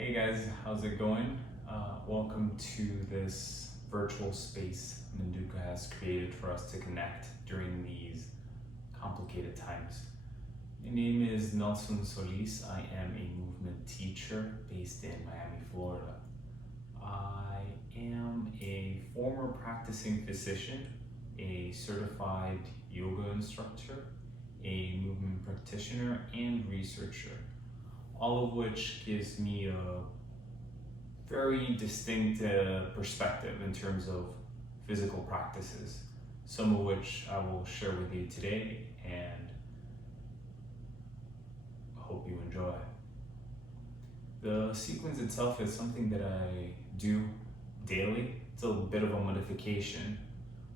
Hey guys, how's it going? Welcome to this virtual space Manduka has created for us to connect during these complicated times. My name is Solis. I am a movement teacher based in Miami, Florida. I am a former practicing physician, a certified yoga instructor, a movement practitioner, and researcher, all of which gives me a very distinct perspective in terms of physical practices, some of which I will share with you today, and I hope you enjoy. The sequence itself is something that I do daily. It's a bit of a modification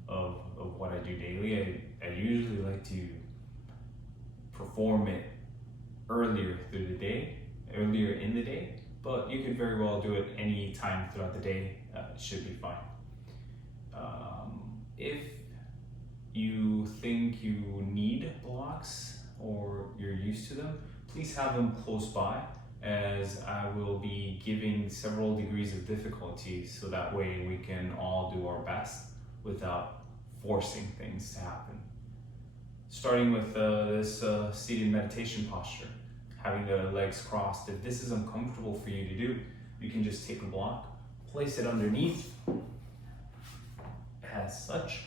of what I do daily. I usually like to perform it earlier in the day, but you could very well do it any time throughout the day. It should be fine. If you think you need blocks or you're used to them, please have them close by, as I will be giving several degrees of difficulty, so that way we can all do our best without forcing things to happen. Starting with this seated meditation posture, having the legs crossed. If this is uncomfortable for you to do, you can just take a block, place it underneath as such.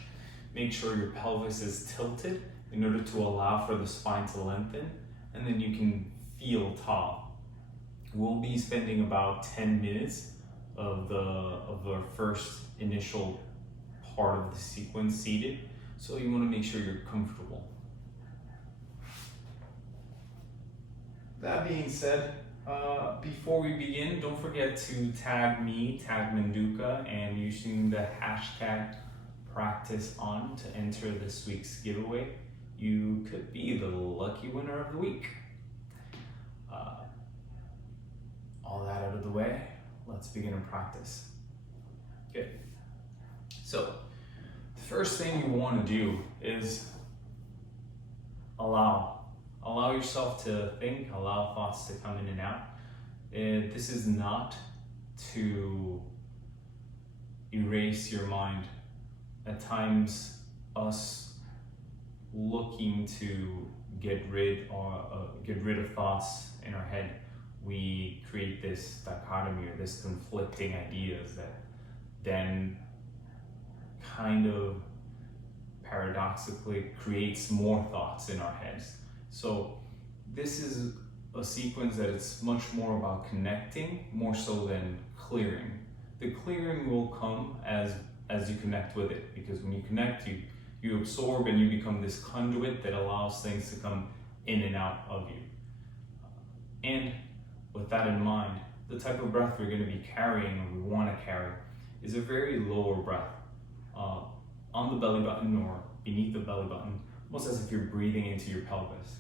Make sure your pelvis is tilted in order to allow for the spine to lengthen, and then you can feel tall. We'll be spending about 10 minutes of the first initial part of the sequence seated, so you want to make sure you're comfortable. That being said, before we begin, don't forget to tag me, tag Manduka, and using the hashtag #PracticeOn to enter this week's giveaway. You could be the lucky winner of the week. All that out of the way, let's begin our practice. Okay, so the first thing you want to do is allow yourself to think, allow thoughts to come in and out. This is not to erase your mind. At times, us looking to get rid of thoughts in our head, we create this dichotomy or this conflicting ideas that then kind of paradoxically creates more thoughts in our heads. So this is a sequence that it's much more about connecting more so than clearing. The clearing will come as you connect with it, because when you connect, you absorb and you become this conduit that allows things to come in and out of you. And with that in mind, the type of breath we're going to be carrying, or we want to carry, is a very lower breath on the belly button or beneath the belly button, almost as if you're breathing into your pelvis.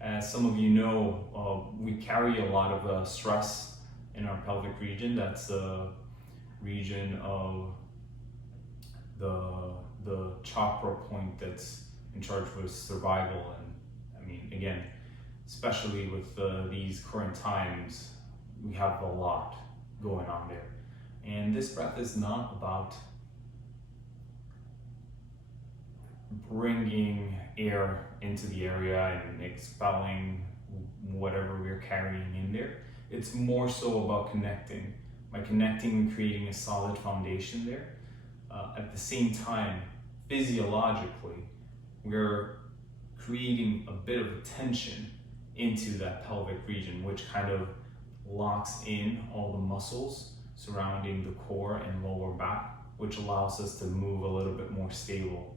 As some of you know, we carry a lot of stress in our pelvic region. That's the region of the chakra point that's in charge with survival. And I mean, again, especially with these current times, we have a lot going on there. And this breath is not about bringing air into the area and expelling whatever we're carrying in there. It's more so about connecting. By connecting and creating a solid foundation there. At the same time, physiologically, we're creating a bit of a tension into that pelvic region, which kind of locks in all the muscles surrounding the core and lower back, which allows us to move a little bit more stable,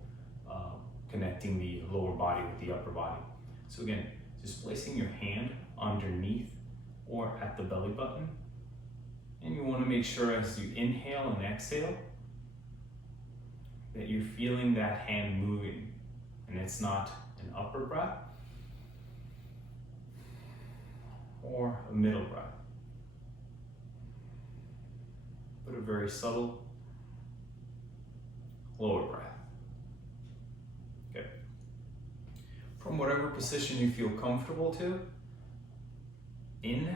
connecting the lower body with the upper body. So again, just placing your hand underneath or at the belly button, and you want to make sure as you inhale and exhale that you're feeling that hand moving, and it's not an upper breath or a middle breath, but a very subtle lower breath. Okay. From whatever position you feel comfortable to, in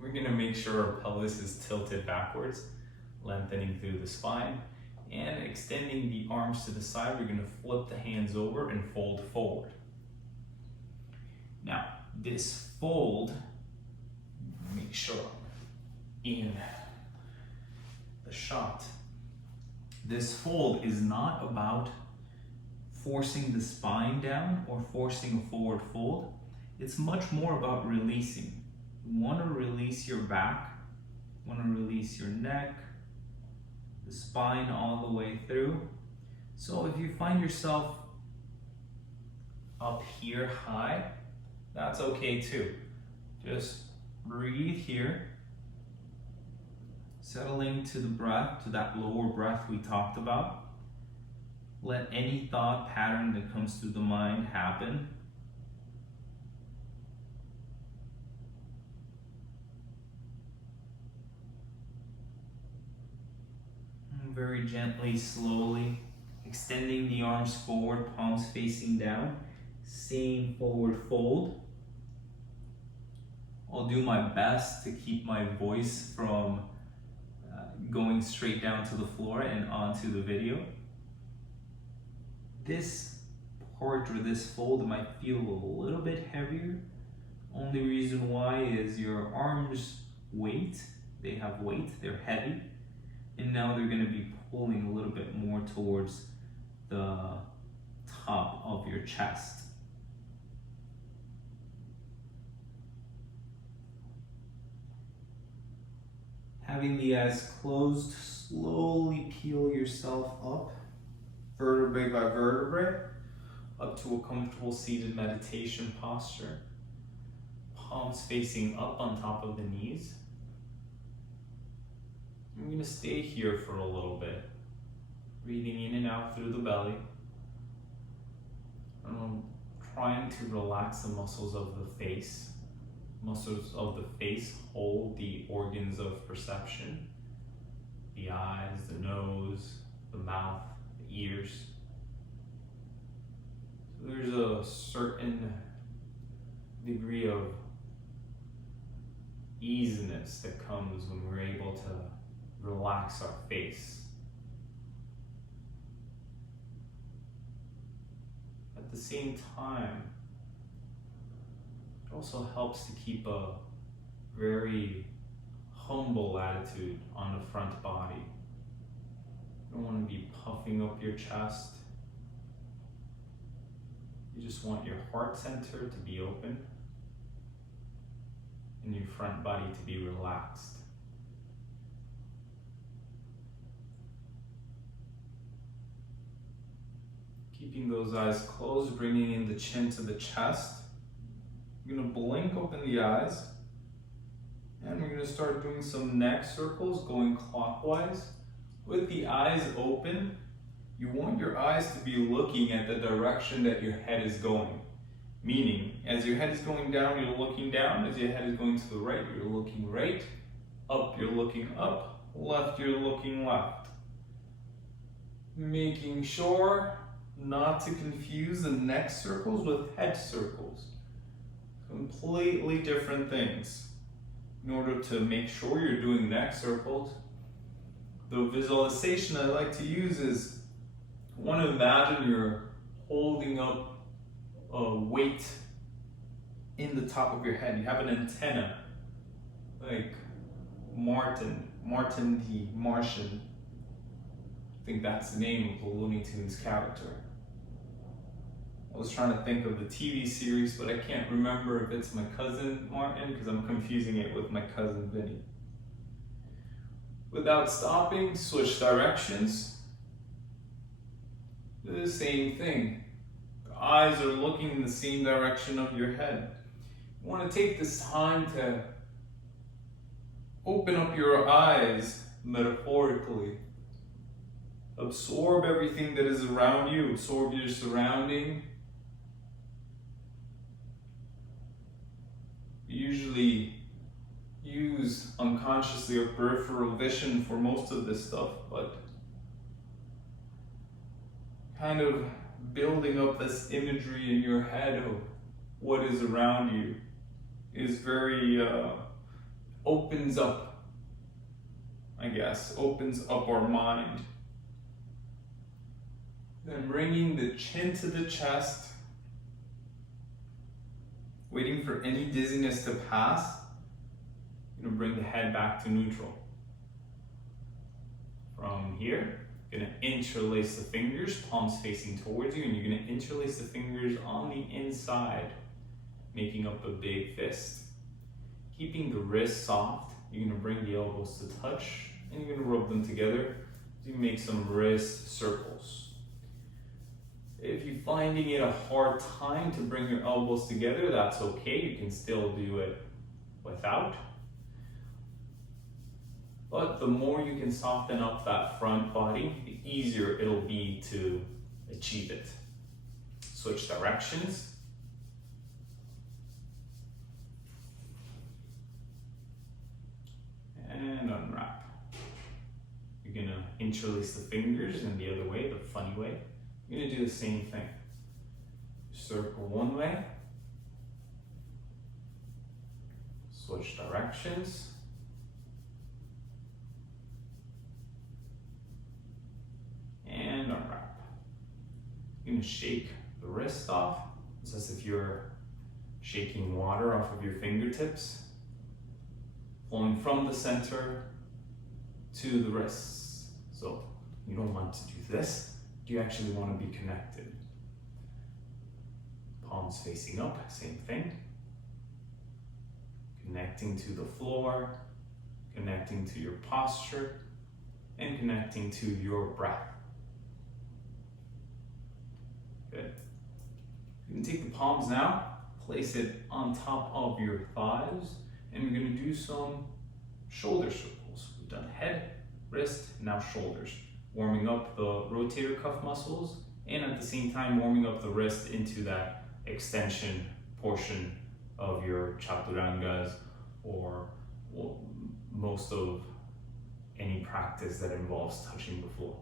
We're gonna make sure our pelvis is tilted backwards, lengthening through the spine, and extending the arms to the side. We're gonna flip the hands over and fold forward. Now, this fold, make sure in the shot, this fold is not about forcing the spine down or forcing a forward fold. It's much more about releasing. You want to release your back, you want to release your neck, the spine all the way through. So if you find yourself up here high, that's okay too. Just breathe here, settling to the breath, to that lower breath we talked about. Let any thought pattern that comes through the mind happen. And very gently, slowly, extending the arms forward, palms facing down. Same forward fold. I'll do my best to keep my voice from going straight down to the floor and onto the video. This part or this fold might feel a little bit heavier. Only reason why is your arms weight, they have weight, they're heavy, and now they're going to be pulling a little bit more towards the top of your chest. Having the eyes closed, slowly peel yourself up, vertebrae by vertebrae, up to a comfortable seated meditation posture. Palms facing up on top of the knees. I'm going to stay here for a little bit, breathing in and out through the belly. I'm trying to relax the muscles of the face. Muscles of the face hold the organs of perception, the eyes, the nose, the mouth, the ears. So there's a certain degree of easiness that comes when we're able to relax our face. At the same time, it also helps to keep a very humble attitude on the front body. You don't want to be puffing up your chest. You just want your heart center to be open and your front body to be relaxed. Keeping those eyes closed, bringing in the chin to the chest. You're going to blink open the eyes, and we're going to start doing some neck circles going clockwise. With the eyes open, you want your eyes to be looking at the direction that your head is going. Meaning, as your head is going down, you're looking down. As your head is going to the right, you're looking right. Up, you're looking up. Left, you're looking left. Making sure not to confuse the neck circles with head circles. Completely different things. In order to make sure you're doing neck circles, the visualization I like to use is, I want to imagine you're holding up a weight in the top of your head. You have an antenna, like Martin the Martian. I think that's the name of the Looney Tunes character. I was trying to think of the TV series, but I can't remember if it's my cousin Martin, because I'm confusing it with my cousin Vinny. Without stopping, switch directions. Do the same thing. The eyes are looking in the same direction of your head. You want to take this time to open up your eyes metaphorically. Absorb everything that is around you. Absorb your surrounding. We usually use unconsciously or peripheral vision for most of this stuff, but kind of building up this imagery in your head of what is around you is very opens up, I guess, opens up our mind. Then bringing the chin to the chest, waiting for any dizziness to pass. You're gonna bring the head back to neutral. From here, you're gonna interlace the fingers, palms facing towards you, and you're gonna interlace the fingers on the inside, making up a big fist. Keeping the wrists soft, you're gonna bring the elbows to touch, and you're gonna rub them together to make some wrist circles. If you're finding it a hard time to bring your elbows together, that's okay. You can still do it without. But the more you can soften up that front body, the easier it'll be to achieve it. Switch directions. And unwrap. You're gonna interlace the fingers in the other way, the funny way. You're gonna do the same thing. Circle one way. Switch directions. And unwrap. You're gonna shake the wrist off. It's as if you're shaking water off of your fingertips, flowing from the center to the wrists. So you don't want to do this. You actually want to be connected. Palms facing up, same thing. Connecting to the floor, connecting to your posture, and connecting to your breath. Good. You can take the palms now, place it on top of your thighs, and you're going to do some shoulder circles. We've done head, wrist, now shoulders. Warming up the rotator cuff muscles, and at the same time warming up the wrist into that extension portion of your chaturangas, or most of any practice that involves touching the floor.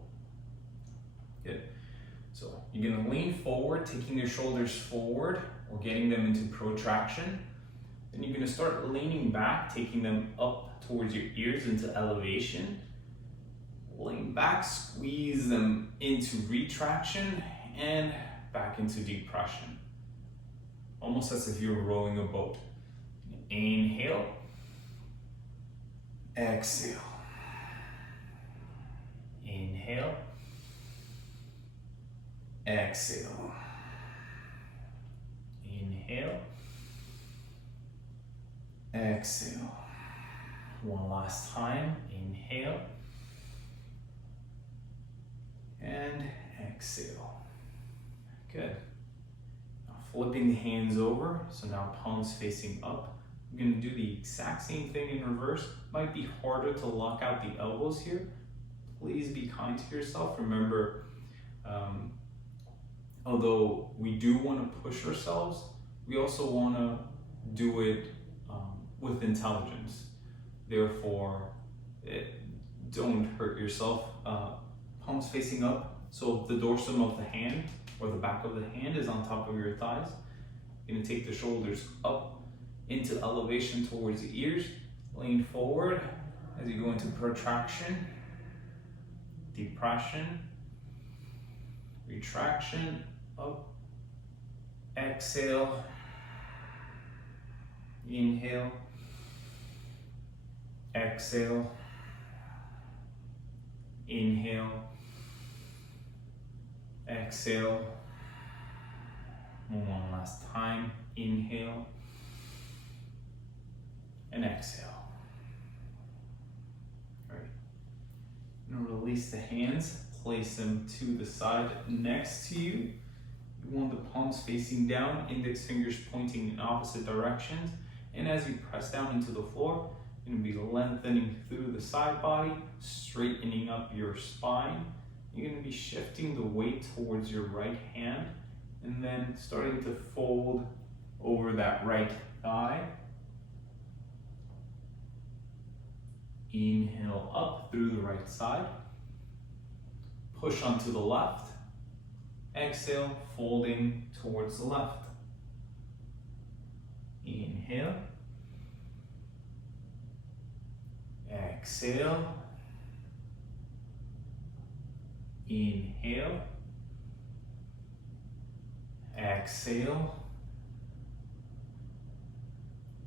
Good. So you're gonna lean forward, taking your shoulders forward or getting them into protraction. Then you're gonna start leaning back, taking them up towards your ears into elevation. Lean back, squeeze them into retraction and back into depression. Almost as if you're rowing a boat. Inhale, exhale. Inhale, exhale. Inhale, exhale. One last time, inhale, and exhale. Good. Now flipping the hands over, so now palms facing up. I'm going to do the exact same thing in reverse. Might be harder to lock out the elbows here. Please be kind to yourself. Remember, although we do want to push ourselves, we also want to do it with intelligence. Therefore, don't hurt yourself. Palms facing up, so the dorsum of the hand or the back of the hand is on top of your thighs. You're going to take the shoulders up into elevation towards the ears. Lean forward as you go into protraction, depression, retraction, up, exhale, inhale, exhale, inhale, exhale. One last time, inhale and exhale. All right. Now release the hands, place them to the side next to you. You want the palms facing down, index fingers pointing in opposite directions. And as you press down into the floor, you're going to be lengthening through the side body, straightening up your spine. You're going to be shifting the weight towards your right hand and then starting to fold over that right thigh. Inhale up through the right side. Push onto the left. Exhale, folding towards the left. Inhale. Exhale. Inhale. Exhale.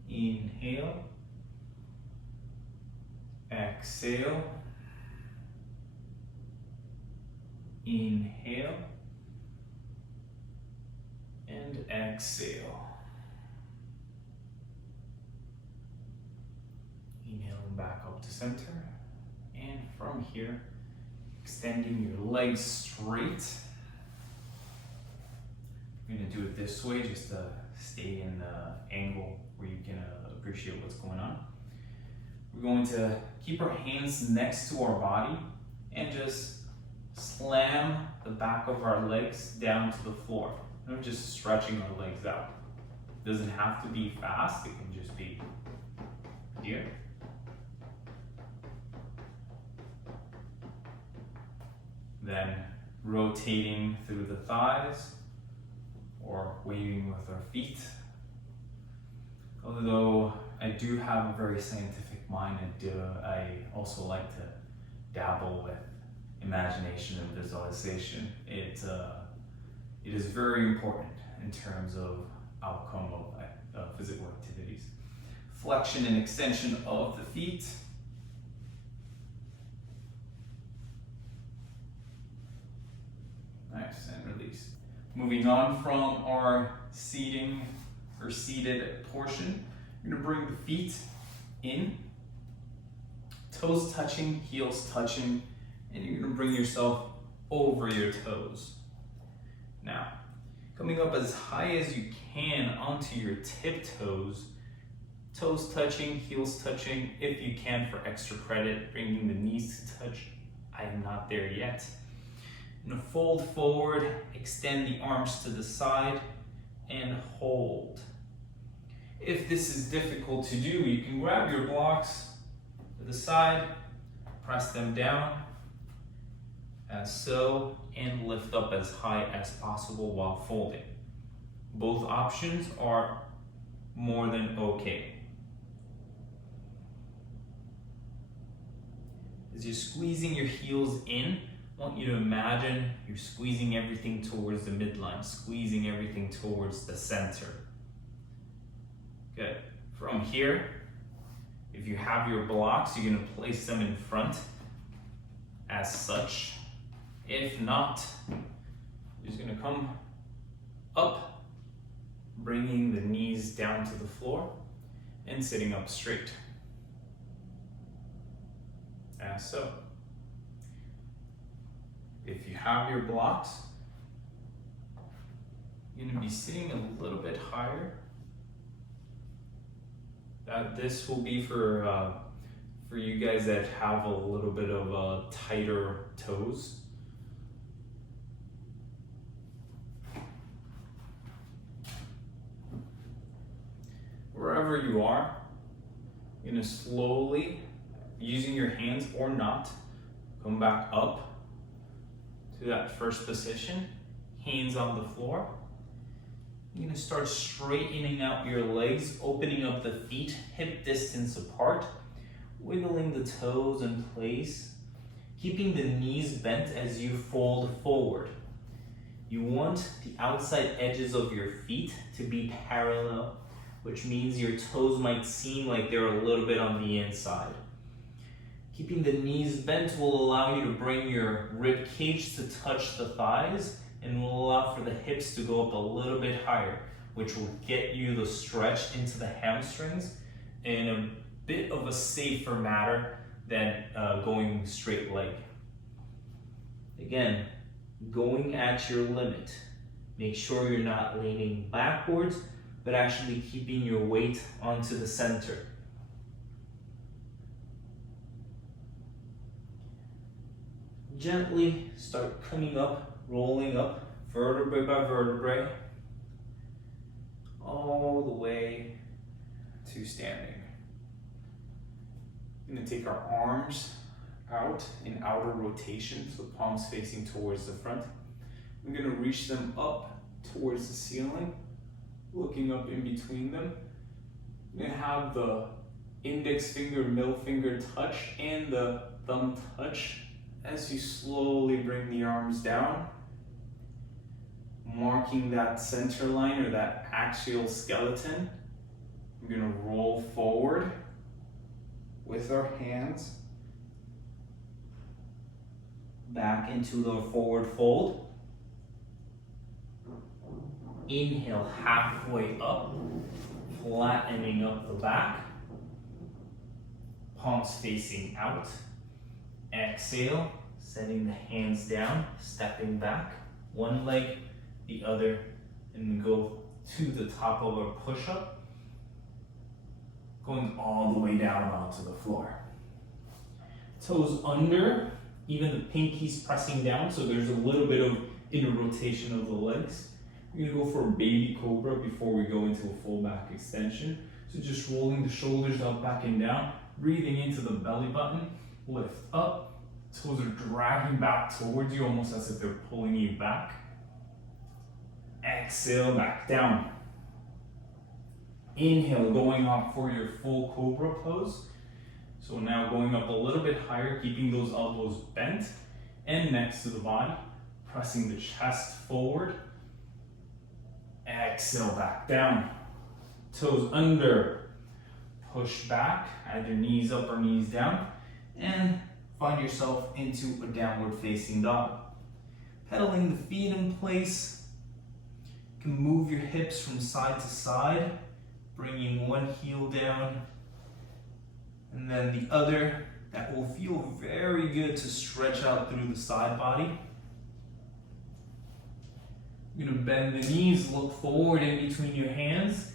Inhale. Exhale. Inhale. And exhale. Inhaling back up to center. And from here, extending your legs straight. I'm going to do it this way just to stay in the angle where you can appreciate what's going on. We're going to keep our hands next to our body and just slam the back of our legs down to the floor. And we're just stretching our legs out. It doesn't have to be fast, it can just be here. Then rotating through the thighs or waving with our feet. Although I do have a very scientific mind, I also like to dabble with imagination and visualization. It is very important in terms of outcome of physical activities. Flexion and extension of the feet. Nice, and release. Moving on from our seating or seated portion, you're gonna bring the feet in, toes touching, heels touching, and you're gonna bring yourself over your toes. Now, coming up as high as you can onto your tiptoes, toes touching, heels touching, if you can for extra credit, bringing the knees to touch. I am not there yet. Now fold forward, extend the arms to the side, and hold. If this is difficult to do, you can grab your blocks to the side, press them down, as so, and lift up as high as possible while folding. Both options are more than okay. As you're squeezing your heels in, I want you to imagine you're squeezing everything towards the midline, squeezing everything towards the center. Good. From here, if you have your blocks, you're going to place them in front as such. If not, you're just going to come up, bringing the knees down to the floor and sitting up straight. As so. If you have your blocks, you're going to be sitting a little bit higher. This will be for you guys that have a little bit of tighter toes. Wherever you are, you're going to slowly, using your hands or not, come back up to that first position, hands on the floor. You're going to start straightening out your legs, opening up the feet hip distance apart, wiggling the toes in place, keeping the knees bent as you fold forward. You want the outside edges of your feet to be parallel, which means your toes might seem like they're a little bit on the inside. Keeping the knees bent will allow you to bring your rib cage to touch the thighs and will allow for the hips to go up a little bit higher, which will get you the stretch into the hamstrings in a bit of a safer manner than going straight leg. Again, going at your limit. Make sure you're not leaning backwards, but actually keeping your weight onto the center. Gently start coming up, rolling up, vertebrae by vertebrae, all the way to standing. We're going to take our arms out in outer rotation, so palms facing towards the front. We're going to reach them up towards the ceiling, looking up in between them. We're going to have the index finger, middle finger touch and the thumb touch as you slowly bring the arms down, marking that center line or that axial skeleton. We're going to roll forward with our hands back into the forward fold. Inhale, halfway up, flattening up the back, palms facing out. Exhale, setting the hands down, stepping back, one leg, the other, and go to the top of our push-up, going all the way down onto the floor. Toes under, even the pinkies pressing down, so there's a little bit of inner rotation of the legs. We're gonna go for a baby cobra before we go into a full back extension. So just rolling the shoulders up, back and down, breathing into the belly button, lift up, toes are dragging back towards you, almost as if they're pulling you back. Exhale, back down. Inhale, going up for your full cobra pose. So now going up a little bit higher, keeping those elbows bent and next to the body, pressing the chest forward. Exhale, back down. Toes under, push back, add your knees up or knees down, and find yourself into a downward facing dog. Pedaling the feet in place. You can move your hips from side to side, bringing one heel down and then the other. That will feel very good to stretch out through the side body. You're gonna bend the knees, look forward in between your hands,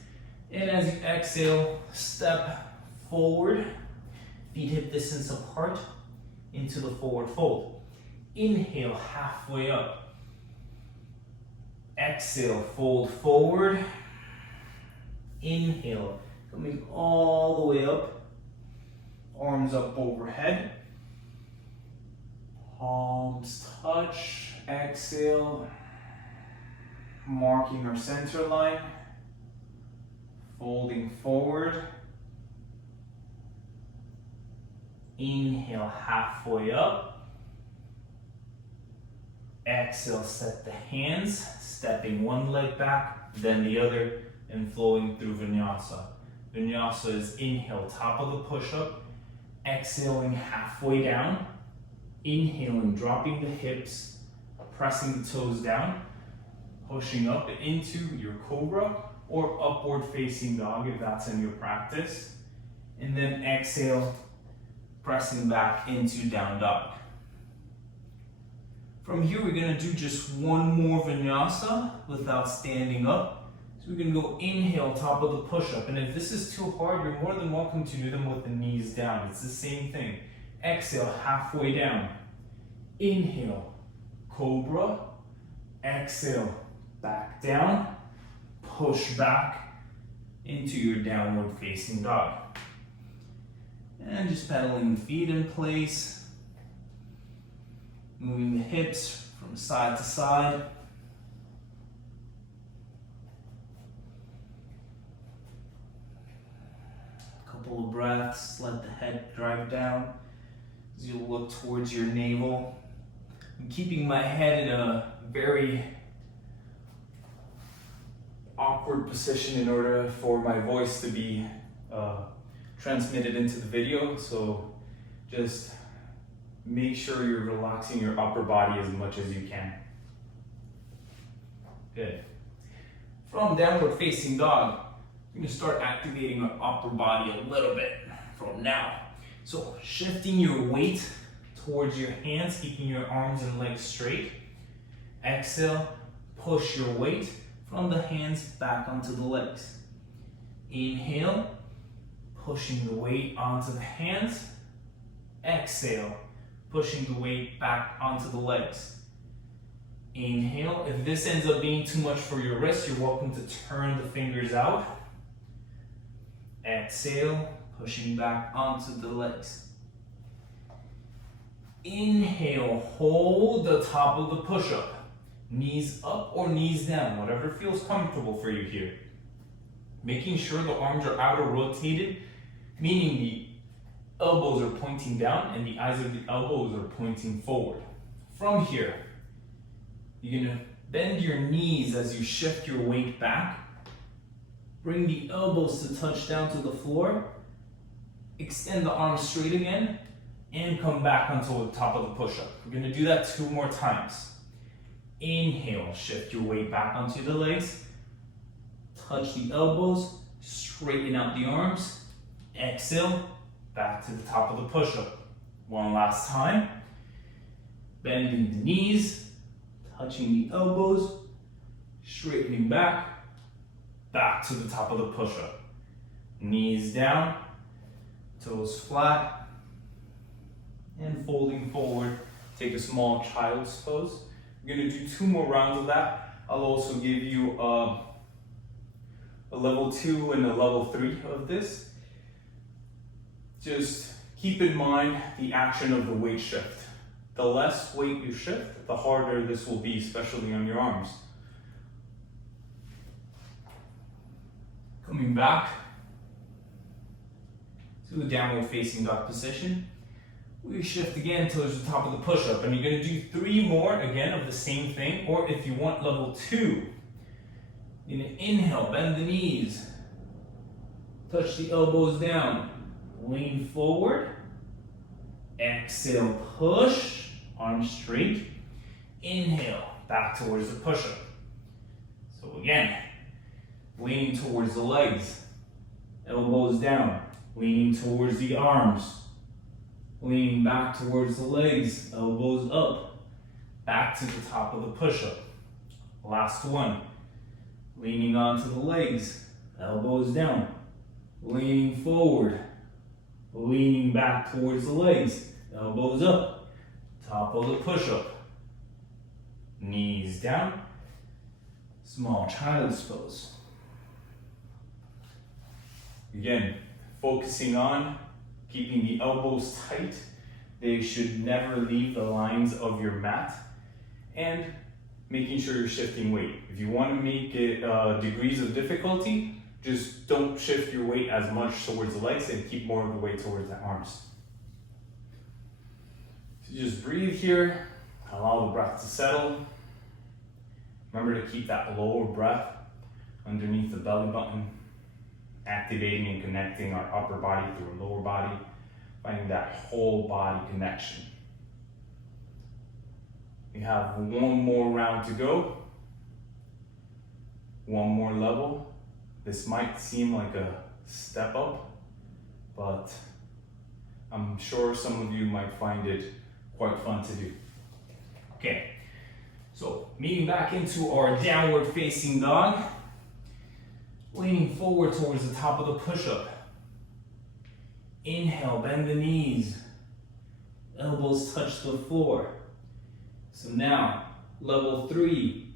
and as you exhale, step forward, feet hip distance apart into the forward fold. Inhale, halfway up. Exhale, fold forward. Inhale, coming all the way up, arms up overhead, palms touch. Exhale, marking our center line, folding forward. Inhale, halfway up. Exhale, set the hands, stepping one leg back, then the other, and flowing through vinyasa. Vinyasa is inhale, top of the push-up, exhaling halfway down, inhaling, dropping the hips, pressing the toes down, pushing up into your cobra or upward facing dog if that's in your practice, and then exhale, pressing back into down dog. From here, we're gonna do just one more vinyasa without standing up. So we're gonna go inhale, top of the push-up. And if this is too hard, you're more than welcome to do them with the knees down. It's the same thing. Exhale, halfway down. Inhale, cobra. Exhale, back down. Push back into your downward facing dog. And just pedaling the feet in place. Moving the hips from side to side. A couple of breaths, let the head drive down as you look towards your navel. I'm keeping my head in a very awkward position in order for my voice to be transmitted into the video, so just make sure you're relaxing your upper body as much as you can. Good. From downward facing dog, you're gonna start activating our upper body a little bit from now. So shifting your weight towards your hands, keeping your arms and legs straight. Exhale, push your weight from the hands back onto the legs. Inhale, pushing the weight onto the hands. Exhale, pushing the weight back onto the legs. Inhale. If this ends up being too much for your wrist, you're welcome to turn the fingers out. Exhale, pushing back onto the legs. Inhale, hold the top of the push-up. Knees up or knees down, whatever feels comfortable for you here. Making sure the arms are outer rotated, meaning the elbows are pointing down and the eyes of the elbows are pointing forward. From here, you're gonna bend your knees as you shift your weight back. Bring the elbows to touch down to the floor. Extend the arms straight again and come back onto the top of the push-up. We're gonna do that 2 more times. Inhale, shift your weight back onto the legs. Touch the elbows, straighten out the arms. Exhale, back to the top of the push-up. One last time. Bending the knees, touching the elbows, straightening back, back to the top of the push-up. Knees down, toes flat, and folding forward. Take a small child's pose. We're gonna do 2 more rounds of that. I'll also give you a level 2 and a level 3 of this. Just keep in mind the action of the weight shift. The less weight you shift, the harder this will be, especially on your arms. Coming back to the downward facing dog position. We shift again towards the top of the push-up, and you're gonna do 3 more again of the same thing, or if you want level 2, you're gonna inhale, bend the knees, touch the elbows down, lean forward, exhale, push, arms straight, inhale, back towards the push-up. So again, leaning towards the legs, elbows down, leaning towards the arms, leaning back towards the legs, elbows up, back to the top of the push-up. Last one, leaning onto the legs, elbows down, leaning forward, leaning back towards the legs, elbows up, top of the push-up, knees down, small child's pose. Again, focusing on keeping the elbows tight. They should never leave the lines of your mat, and making sure you're shifting weight. If you want to make it degrees of difficulty, just don't shift your weight as much towards the legs and keep more of the weight towards the arms. So just breathe here, allow the breath to settle. Remember to keep that lower breath underneath the belly button, activating and connecting our upper body through our lower body, finding that whole body connection. We have 1 more round to go, 1 more level. This might seem like a step up, but I'm sure some of you might find it quite fun to do. Okay, so moving back into our downward facing dog. Leaning forward towards the top of the push-up. Inhale, bend the knees. Elbows touch the floor. So now, level 3,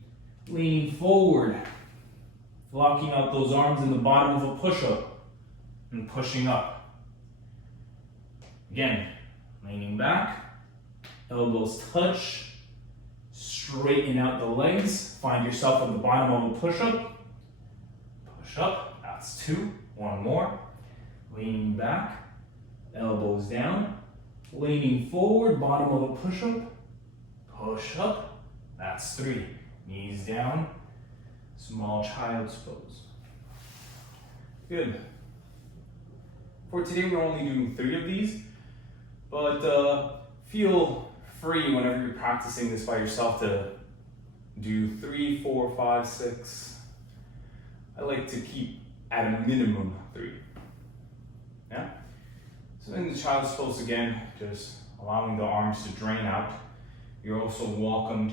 leaning forward, locking out those arms in the bottom of a push-up and pushing up. Again, leaning back, elbows touch, straighten out the legs, find yourself at the bottom of a push-up. Push up, that's 2, 1 more. Leaning back, elbows down, leaning forward, bottom of a push-up, push up, that's 3. Knees down, small child's pose. Good. For today, we're only doing 3 of these, but feel free whenever you're practicing this by yourself to do 3, 4, 5, 6. I like to keep at a minimum 3. Yeah? So in the child's pose again, just allowing the arms to drain out. You're also welcomed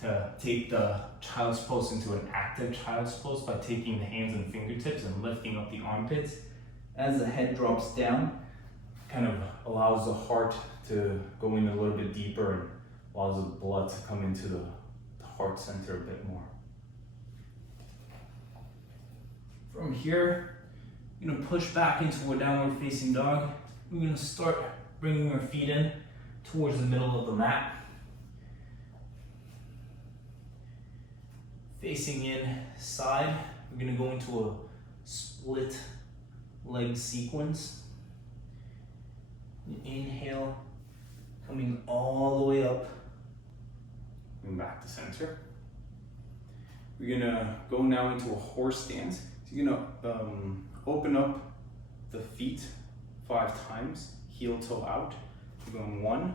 to take the child's pose into an active child's pose by taking the hands and fingertips and lifting up the armpits. As the head drops down, kind of allows the heart to go in a little bit deeper and allows the blood to come into the heart center a bit more. From here, you're gonna push back into a downward facing dog. We're gonna start bringing our feet in towards the middle of the mat. Facing in side, we're gonna go into a split leg sequence. Inhale, coming all the way up and back to center. We're gonna go now into a horse stance. So you're gonna open up the feet 5 times, heel toe out. We're going 1,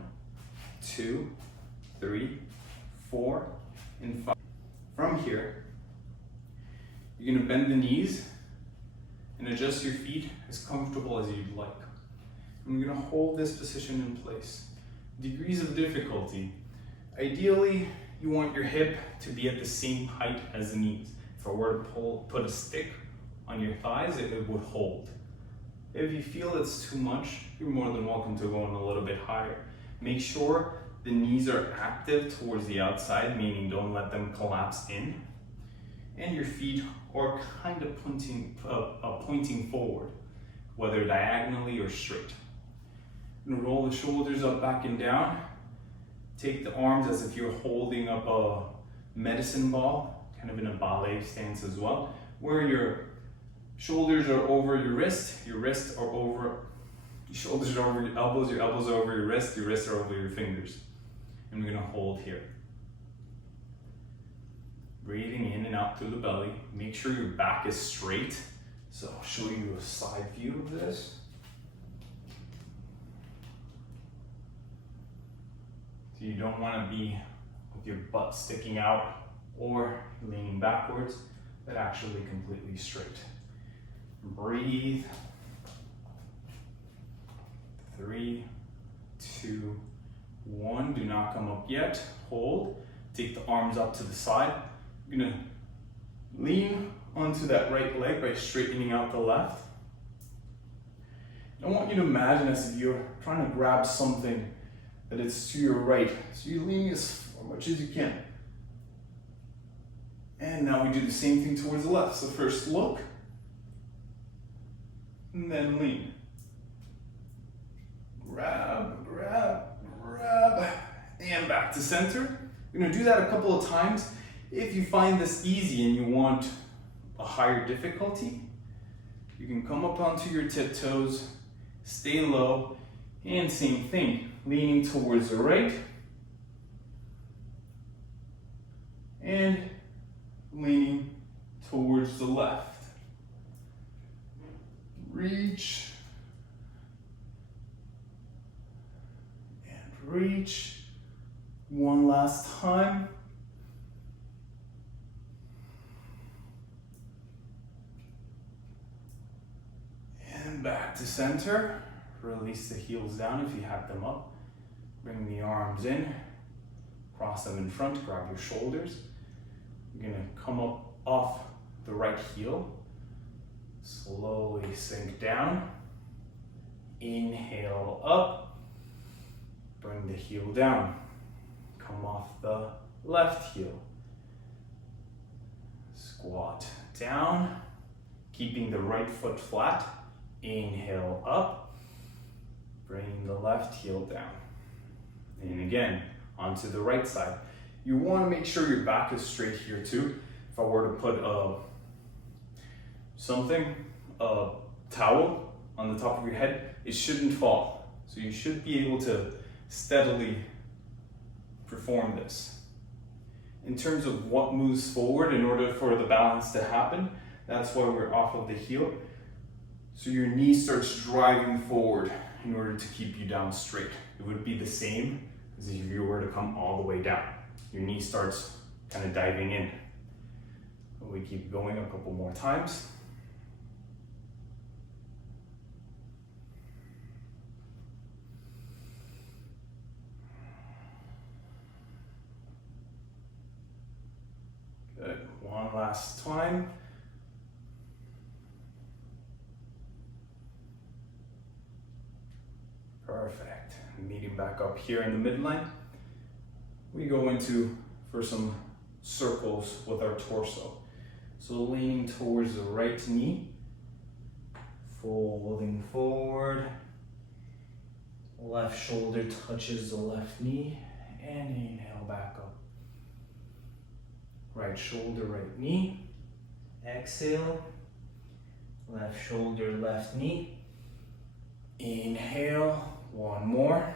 2, 3, 4, and 5. From here, you're gonna bend the knees and adjust your feet as comfortable as you'd like. And we're gonna hold this position in place. Degrees of difficulty. Ideally, you want your hip to be at the same height as the knees. If I were to put a stick on your thighs, it would hold. If you feel it's too much, you're more than welcome to go in a little bit higher. Make sure the knees are active towards the outside, meaning don't let them collapse in. And your feet are kind of pointing forward, whether diagonally or straight. And roll the shoulders up, back, and down. Take the arms as if you're holding up a medicine ball, kind of in a ballet stance as well, where your shoulders are over your wrists are over, your shoulders are over your elbows are over your wrists are over your fingers. And we're gonna hold here. Breathing in and out through the belly. Make sure your back is straight. So I'll show you a side view of this. So you don't want to be with your butt sticking out or leaning backwards, but actually completely straight. Breathe. 3, 2, 1. Do not come up yet. Hold. Take the arms up to the side. You're gonna lean onto that right leg by straightening out the left. I want you to imagine as if you're trying to grab something that it's to your right. So you lean as much as you can. And now we do the same thing towards the left. So first look, and then lean. Grab, grab, grab, and back to center. We're gonna do that a couple of times. If you find this easy and you want a higher difficulty, you can come up onto your tiptoes, stay low, and same thing, leaning towards the right, and leaning towards the left. Reach, and reach. One last time. And back to center. Release the heels down if you have them up. Bring the arms in. Cross them in front. Grab your shoulders. You're gonna come up off the right heel. Slowly sink down. Inhale up. Bring the heel down. Come off the left heel. Squat down. Keeping the right foot flat. Inhale up. Bring the left heel down. And again, onto the right side. You want to make sure your back is straight here too. If I were to put a towel on the top of your head, it shouldn't fall. So you should be able to steadily perform this. In terms of what moves forward in order for the balance to happen, that's why we're off of the heel. So your knee starts driving forward in order to keep you down straight. It would be the same as if you were to come all the way down. Your knee starts kind of diving in. We keep going a couple more times. Good, one last time. Perfect. Meeting back up here in the midline. We go into for some circles with our torso. So leaning towards the right knee, folding forward, left shoulder touches the left knee, and inhale back up. Right shoulder, right knee, exhale, left shoulder, left knee, inhale, One more.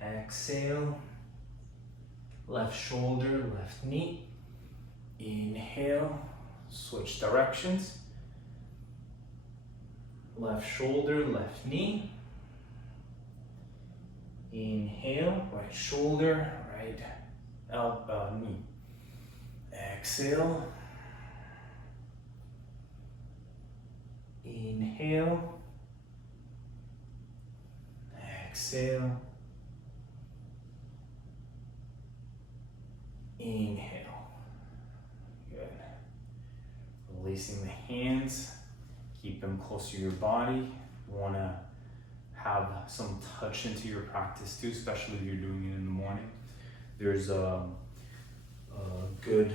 Exhale. Left shoulder, left knee. Inhale. Switch directions. Left shoulder, left knee. Inhale, right shoulder, right knee. Exhale. Inhale. Exhale. Inhale. Good. Releasing the hands. Keep them close to your body. You want to have some touch into your practice too, especially if you're doing it in the morning. There's a good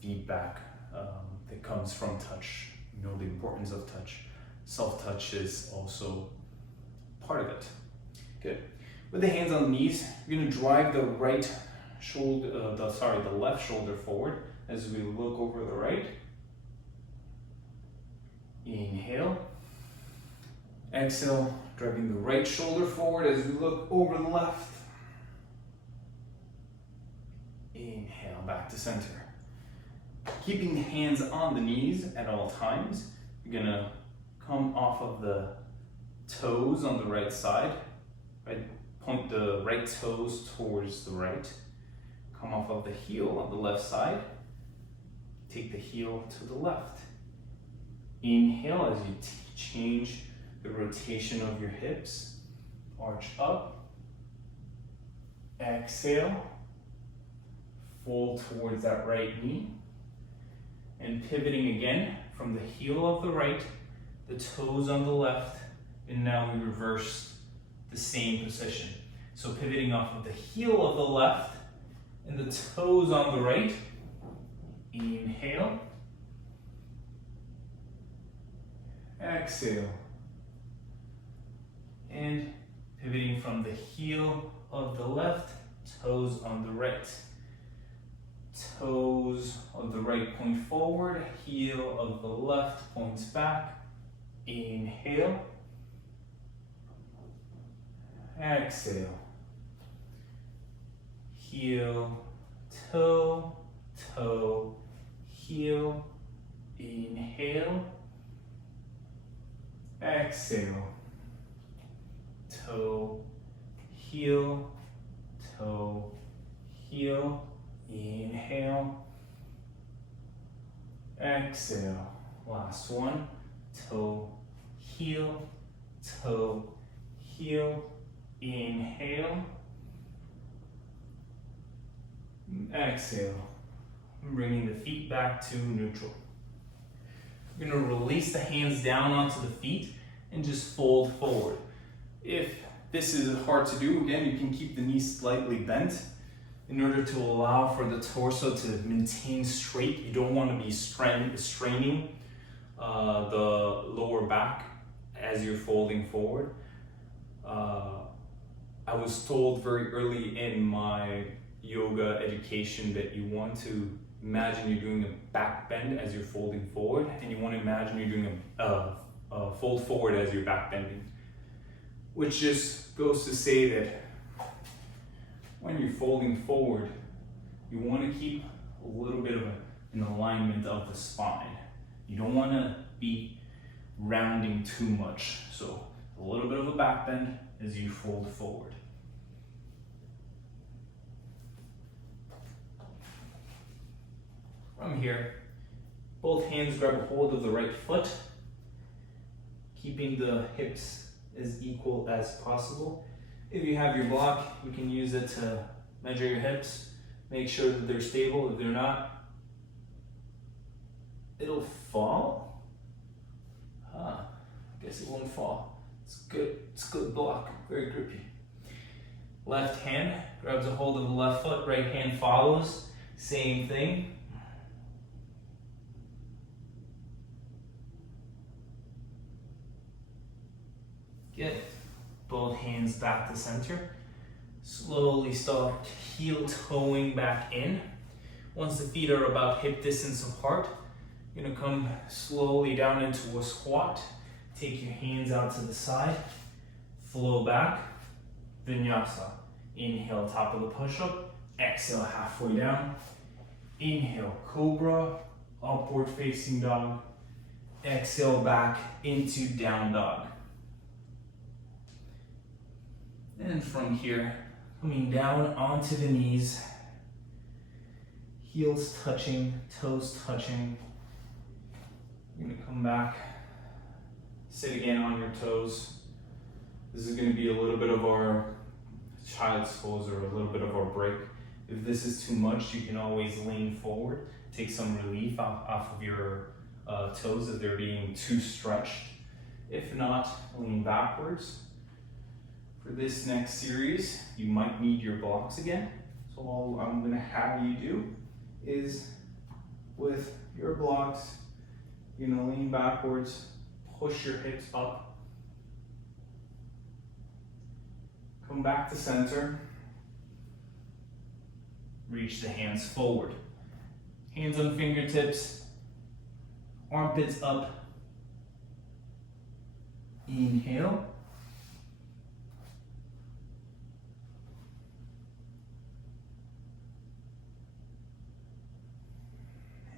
feedback that comes from touch. You know the importance of touch. Self-touch is also part of it. Good. With the hands on the knees, you're going to drive the right shoulder, the left shoulder forward as we look over the right. Inhale. Exhale, driving the right shoulder forward as we look over the left. Inhale, back to center. Keeping the hands on the knees at all times. You're gonna come off of the toes on the right side. Right? Point the right toes towards the right. Come off of the heel on the left side. Take the heel to the left. Inhale as you change the rotation of your hips. Arch up. Exhale. Fold towards that right knee. And pivoting again from the heel of the right, the toes on the left, and now we reverse the same position. So pivoting off of the heel of the left and the toes on the right. Inhale. Exhale. And pivoting from the heel of the left, toes on the right. Toes of the right point forward, heel of the left points back. Inhale. Exhale. Heel, toe, toe, heel. Inhale. Exhale. Toe, heel, toe, heel. Inhale. Exhale. Last one. Toe, heel, toe, heel. Inhale. Exhale. Bringing the feet back to neutral. We're going to release the hands down onto the feet and just fold forward. If this is hard to do, again, you can keep the knees slightly bent in order to allow for the torso to maintain straight. You don't want to be straining the lower back as you're folding forward. I was told very early in my yoga education that you want to imagine you're doing a back bend as you're folding forward, and you want to imagine you're doing a fold forward as you're back bending. Which just goes to say that when you're folding forward, you want to keep a little bit of an alignment of the spine. You don't want to be rounding too much. So a little bit of a back bend as you fold forward. From here, both hands grab a hold of the right foot, keeping the hips as equal as possible. If you have your block, you can use it to measure your hips, make sure that they're stable. If they're not, it'll fall. I guess it won't fall. It's good. It's good block. Very grippy. Left hand grabs a hold of the left foot. Right hand follows. Same thing. Get both hands back to center. Slowly start heel toeing back in. Once the feet are about hip distance apart, you're gonna come slowly down into a squat. Take your hands out to the side. flow back, vinyasa. Inhale, top of the push-up. Exhale, halfway down. Inhale, cobra, upward facing dog. Exhale, back into down dog. And from here, coming down onto the knees, heels touching, toes touching. You're gonna come back, sit again on your toes. This is gonna be a little bit of our child's pose or a little bit of our break. If this is too much, you can always lean forward, take some relief off of your toes if they're being too stretched. If not, lean backwards. For this next series, you might need your blocks again. So all I'm gonna have you do is with your blocks, you're gonna lean backwards, push your hips up, come back to center, reach the hands forward. Hands on fingertips, armpits up. Inhale.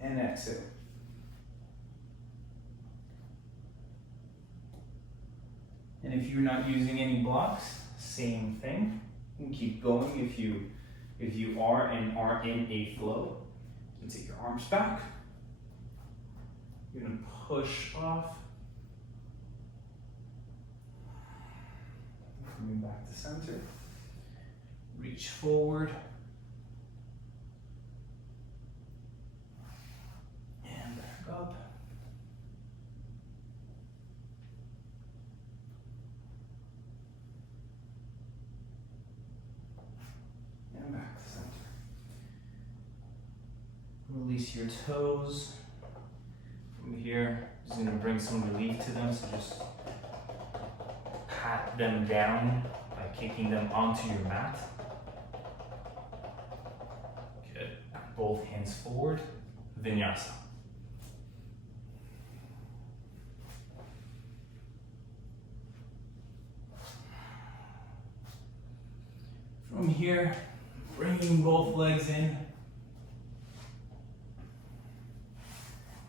And exhale. And if you're not using any blocks, same thing. You can keep going if you are and are in a flow. You can take your arms back. You're gonna push off. Coming back to center. Reach forward. And back up. And back to center. Release your toes. From here, just gonna bring some relief to them, so just pat them down by kicking them onto your mat. Good. Both hands forward. Vinyasa. From here, bringing both legs in.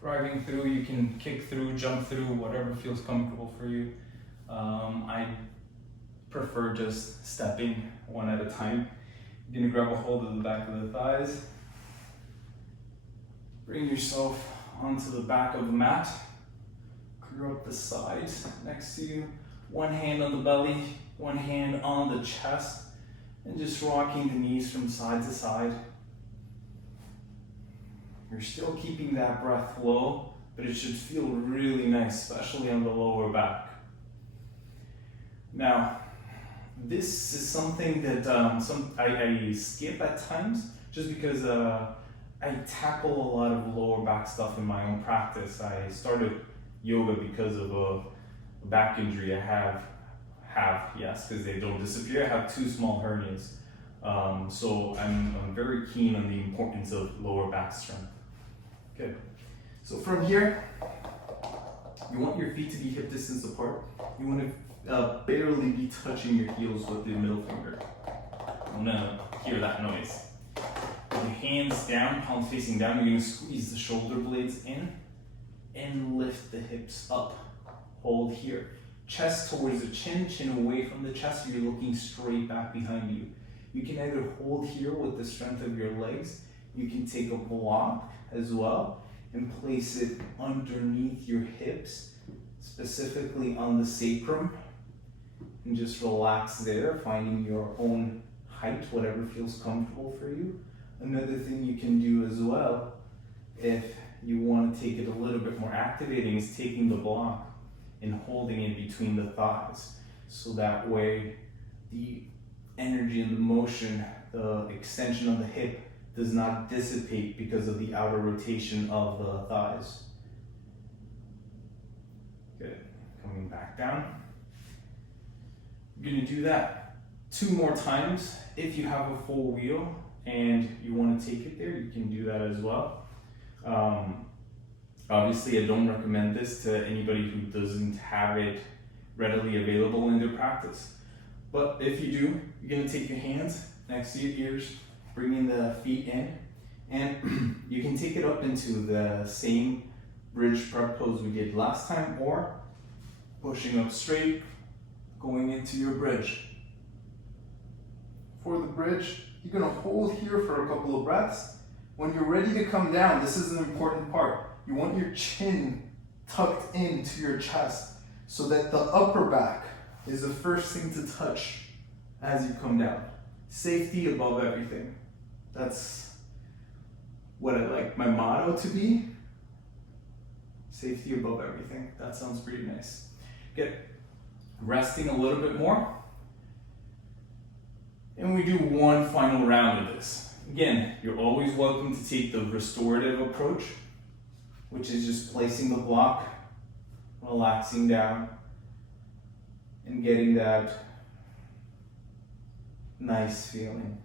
Driving through, you can kick through, jump through, whatever feels comfortable for you. I prefer just stepping one at a time. You're gonna grab a hold of the back of the thighs. Bring yourself onto the back of the mat. Clear up the sides next to you. One hand on the belly, one hand on the chest, and just rocking the knees from side to side. You're still keeping that breath low, but it should feel really nice, especially on the lower back. Now, this is something that I skip at times, just because I tackle a lot of lower back stuff in my own practice. I started yoga because of a back injury I have, yes, because they don't disappear. I have 2 small hernias. So I'm very keen on the importance of lower back strength. Good. So from here, you want your feet to be hip distance apart. You want to barely be touching your heels with the middle finger. I'm gonna hear that noise. With your hands down, palms facing down, you're gonna squeeze the shoulder blades in and lift the hips up. Hold here. Chest towards the chin, chin away from the chest, so you're looking straight back behind you. You can either hold here with the strength of your legs, you can take a block as well and place it underneath your hips, specifically on the sacrum, and just relax there, finding your own height, whatever feels comfortable for you. Another thing you can do as well, if you want to take it a little bit more activating, is taking the block and holding it between the thighs, so that way the energy and the motion, the extension of the hip, does not dissipate because of the outer rotation of the thighs. Good. Coming back down. You're going to do that 2 more times. If you have a full wheel and you want to take it there, you can do that as well. Obviously, I don't recommend this to anybody who doesn't have it readily available in their practice. But if you do, you're gonna take your hands next to your ears, bringing the feet in, and you can take it up into the same bridge prep pose we did last time, or pushing up straight, going into your bridge. For the bridge, you're gonna hold here for a couple of breaths. When you're ready to come down, this is an important part. You want your chin tucked into your chest so that the upper back is the first thing to touch as you come down. Safety above everything. That's what I like my motto to be. Safety above everything. That sounds pretty nice. Good. Resting a little bit more. And we do one final round of this. Again, you're always welcome to take the restorative approach, which is just placing the block, relaxing down, and getting that nice feeling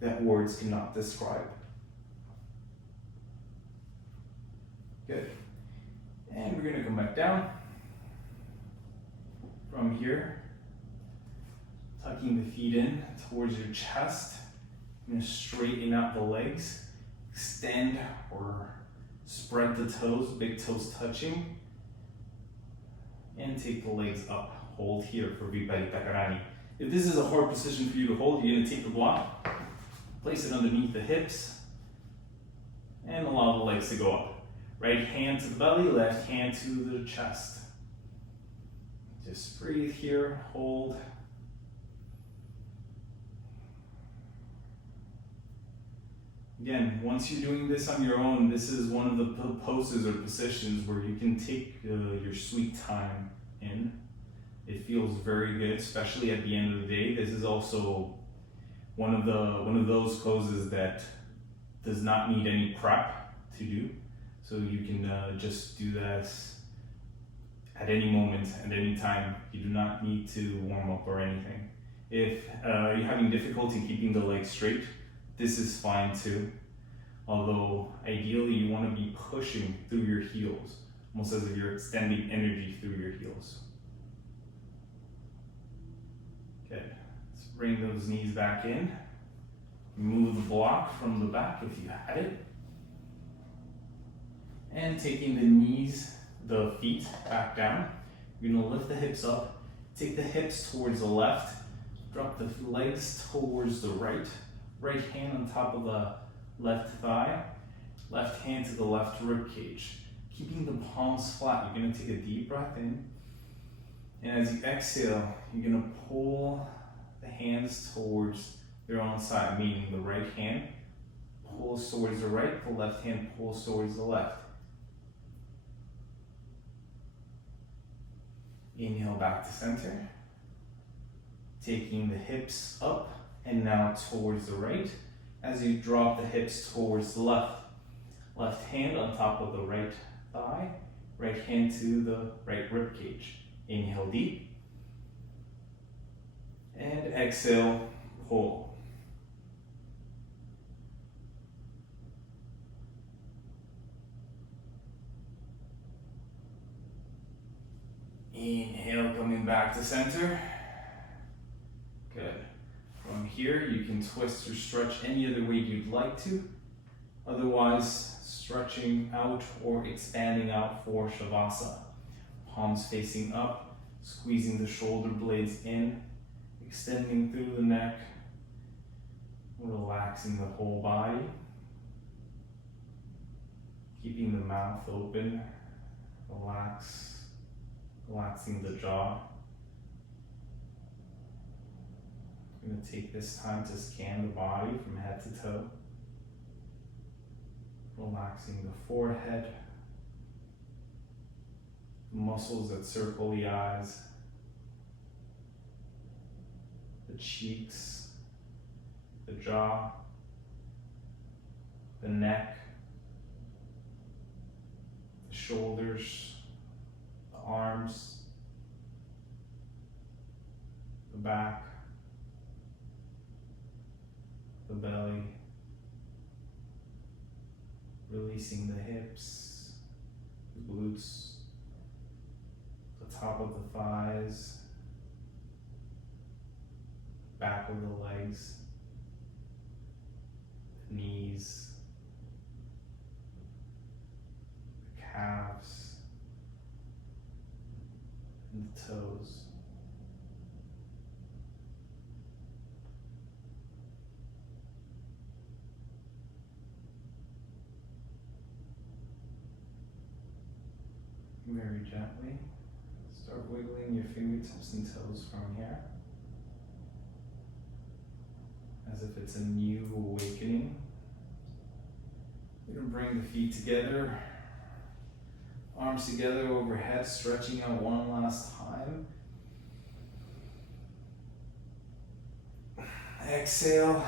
that words cannot describe. Good. And we're gonna come back down. From here, tucking the feet in towards your chest. You're gonna straighten out the legs, extend or spread the toes, big toes touching, and take the legs up. Hold here for Viparita Karani. If this is a hard position for you to hold, you're gonna take the block, place it underneath the hips, and allow the legs to go up. Right hand to the belly, left hand to the chest. Just breathe here, hold. Again, once you're doing this on your own, this is one of the poses or positions where you can take your sweet time in. It feels very good, especially at the end of the day. This is also one of those poses that does not need any prep to do. So you can just do this at any moment, at any time. You do not need to warm up or anything. If you're having difficulty keeping the legs straight, this is fine too. Although ideally you want to be pushing through your heels, almost as if you're extending energy through your heels. Good. Let's bring those knees back in. Remove the block from the back if you had it. And taking the knees, the feet back down. You're gonna lift the hips up, take the hips towards the left, drop the legs towards the right. Right hand on top of the left thigh, left hand to the left rib cage. Keeping the palms flat, you're gonna take a deep breath in. And as you exhale, you're gonna pull the hands towards their own side, meaning the right hand pulls towards the right, the left hand pulls towards the left. Inhale back to center. Taking the hips up and now towards the right. As you drop the hips towards the left. Left hand on top of the right thigh. Right hand to the right rib cage. Inhale deep. And exhale, pull. Inhale, coming back to center. Good. From here, you can twist or stretch any other way you'd like to. Otherwise, stretching out or expanding out for Shavasana. Palms facing up, squeezing the shoulder blades in, extending through the neck, relaxing the whole body. Keeping the mouth open, relaxing the jaw. I'm going to take this time to scan the body from head to toe. Relaxing the forehead, the muscles that circle the eyes, the cheeks, the jaw, the neck, the shoulders, the arms, the back, the belly, releasing the hips, the glutes, the top of the thighs, back of the legs, the knees, the calves, and the toes. Very gently, start wiggling your fingertips and toes from here, as if it's a new awakening. We're going to bring the feet together, arms together overhead, stretching out one last time. Exhale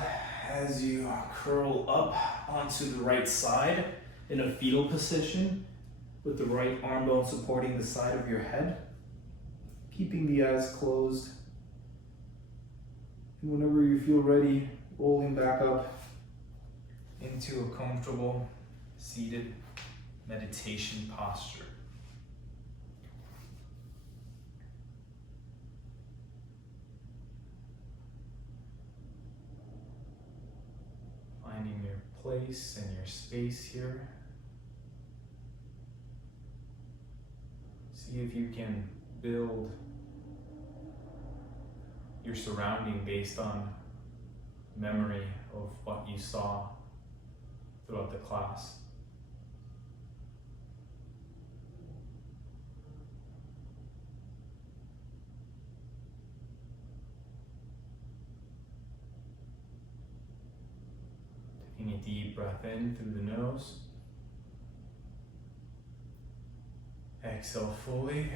as you curl up onto the right side in a fetal position, with the right arm bone supporting the side of your head, keeping the eyes closed. And whenever you feel ready, rolling back up into a comfortable seated meditation posture. Finding your place and your space here. See if you can build your surrounding based on memory of what you saw throughout the class. Taking a deep breath in through the nose. Exhale fully,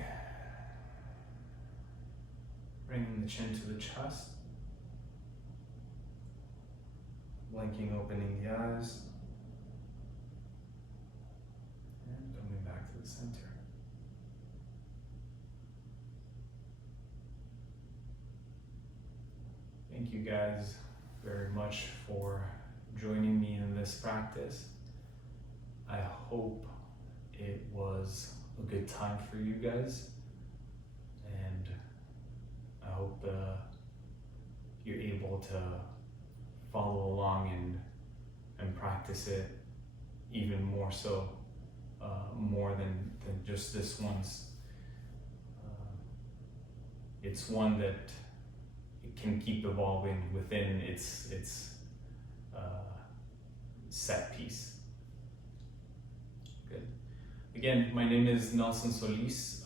bringing the chin to the chest, blinking, opening the eyes, and coming back to the center. Thank you guys very much for joining me in this practice. I hope it was a good time for you guys, and I hope you're able to follow along and practice it even more so, more than just this once. It's one that it can keep evolving within its set piece. Good. Again, my name is Nelson Solis.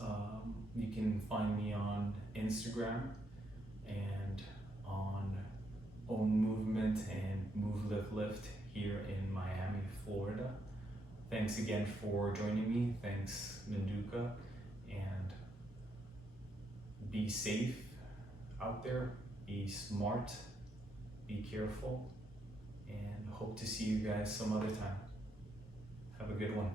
You can find me on Instagram and on Own Movement and Move Lift Lift here in Miami, Florida. Thanks again for joining me. Thanks, Manduka. And be safe out there. Be smart. Be careful. And hope to see you guys some other time. Have a good one.